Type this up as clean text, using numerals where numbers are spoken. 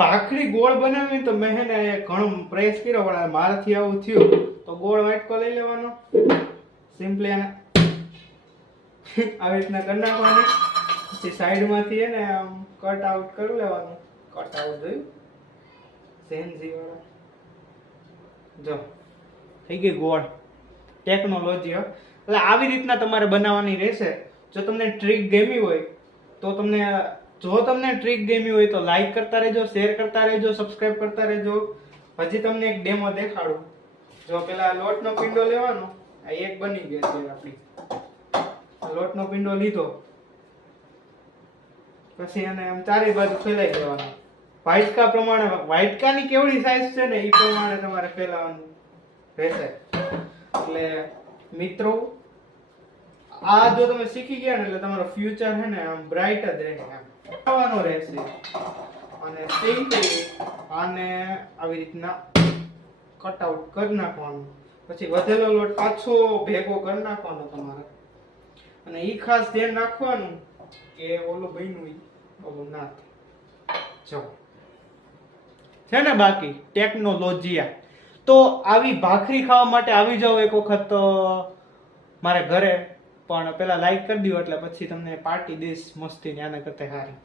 ભાખરી ગોળ બનાવી તો મેં હે ને ઘણો પ્રયાસ કર્યો પણ મારાથી આવું થયું તો ગોળ વાટકો લઈ લેવાનો, સિમ્પલી આને આવી રીતના કરી નાખવાની, પછી સાઈડમાંથી હે ને આમ કટ આઉટ કરી લેવાનું, કટ આઉટ જોયું સેન્સી વાળા, જો થઈ ગઈ ગોળ ટેકનોલોજી. એટલે આવી રીતના તમારે બનાવવાની રહેશે. જો તમને ટ્રીક ગમી હોય તો તમને ટ્રીક ગમી હોય તો લાઈક કરતા રહેજો, શેર કરતા રહેજો, સબસ્ક્રાઇબ કરતા રહેજો. હજી તમને એક ડેમો દેખાડું. જો પેલા લોટનો પિંડો લેવાનો, આ એક બની ગયો છે આપણી. લોટનો પિંડો લીધો પછી એને આમ ચારે બાજુ ફેલાઈ દેવાનો. વાટકા પ્રમાણે, વાટકાની કેવડી સાઈઝ છે ને એ પ્રમાણે તમારે ફેલાવવાનું રહેશે. એટલે મિત્રો આ જો તમે શીખી ગયા ને એટલે તમારો ફ્યુચર છે ને આમ બ્રાઇટ જ રહેશે, આમ ખાવાનું રહેશે. અને સિમ્પલી આને આવી રીતના કટ આઉટ કરી નાખવાનું, પછી વધેલો લોટ પાછો ભેગો કરી નાખવાનો તમારે. અને ઈ ખાસ ધ્યાન રાખવાનું કે ઓલું બન્યું ઓલું ના થાય. જો છે ને બાકી ટેકનોલોજીયા. તો આવી ભાખરી ખાવા માટે આવી જાવ એક વખત મારે ઘરે, પણ પેલા લાઈક કરી દો એટલે પછી તમને પાર્ટી દઈશ મસ્તી ને આના કરતા સારી.